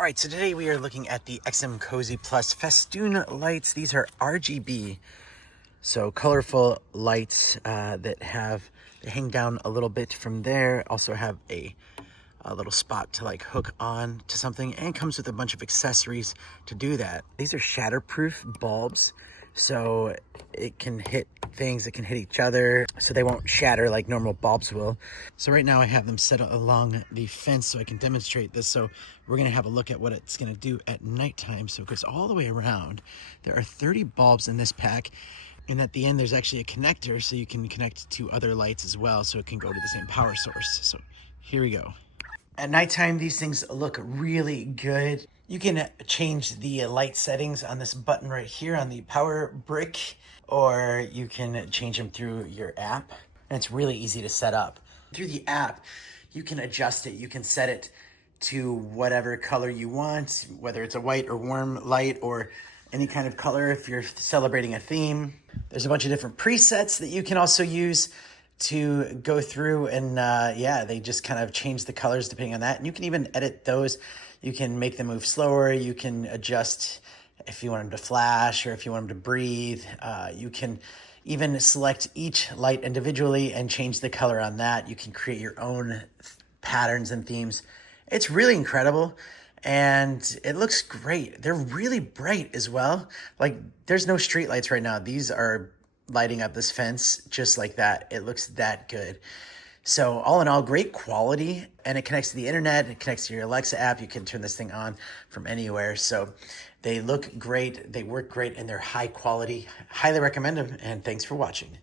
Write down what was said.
All right, so today we are looking at the XMcosy Plus Festoon lights. These are RGB, so colorful lights that they hang down a little bit from there. Also have a little spot to like hook on to something, and comes with a bunch of accessories to do that. These are shatterproof bulbs, so it can hit things, it can hit each other, so they won't shatter like normal bulbs will. So right now I have them set along the fence so I can demonstrate this. So we're gonna have a look at what it's gonna do at nighttime. So it goes all the way around. There are 30 bulbs in this pack, and at the end there's actually a connector so you can connect to other lights as well, so it can go to the same power source. So here we go. At nighttime, these things look really good. You can change the light settings on this button right here on the power brick, or you can change them through your app. And it's really easy to set up. Through the app, you can adjust it. You can set it to whatever color you want, whether it's a white or warm light or any kind of color if you're celebrating a theme. There's a bunch of different presets that you can also use to go through, and yeah, they just kind of change the colors depending on that. And you can even edit those. You can make them move slower. You can adjust if you want them to flash or if you want them to breathe. You can even select each light individually and change the color on that. You can create your own patterns and themes. It's really incredible, and it looks great. They're really bright as well. Like, there's no street lights right now. These are lighting up this fence just like that. It looks that good. So all in all, great quality, and it connects to the internet. It connects to your Alexa app. You can turn this thing on from anywhere. So they look great. They work great, and they're high quality. Highly recommend them, and thanks for watching.